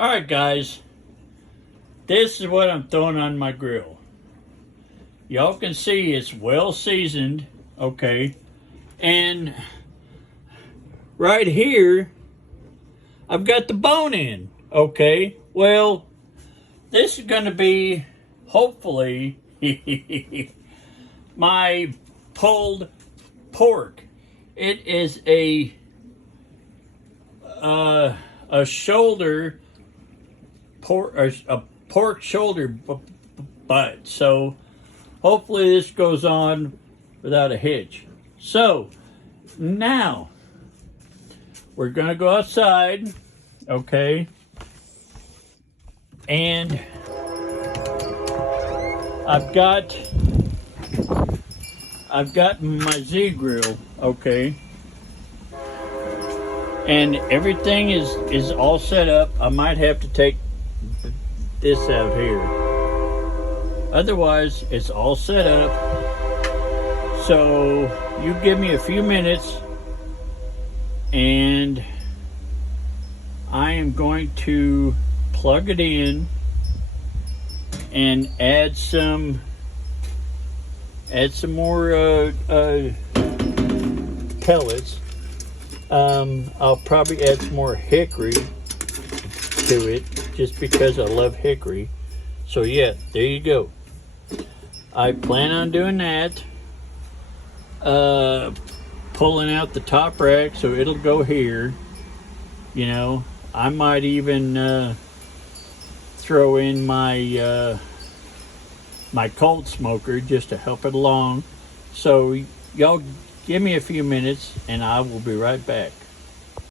Alright guys, this is what I'm throwing on my grill. Y'all can see it's well seasoned, okay? And right here, I've got the bone in, okay? Well, this is gonna be, hopefully, my pulled pork. It is a shoulder pork, a pork shoulder butt. So hopefully this goes on without a hitch. So now we're gonna go outside, okay? And I've got my Z grill, okay? And everything is all set up. I might have to take this out here. Otherwise, it's all set up. So you give me a few minutes and I am going to plug it in and add some more pellets. I'll probably add some more hickory to it just because I love hickory. So yeah, there you go. I plan on doing that. Pulling out the top rack so it'll go here. You know, I might even throw in my my cold smoker just to help it along. So y'all give me a few minutes and I will be right back.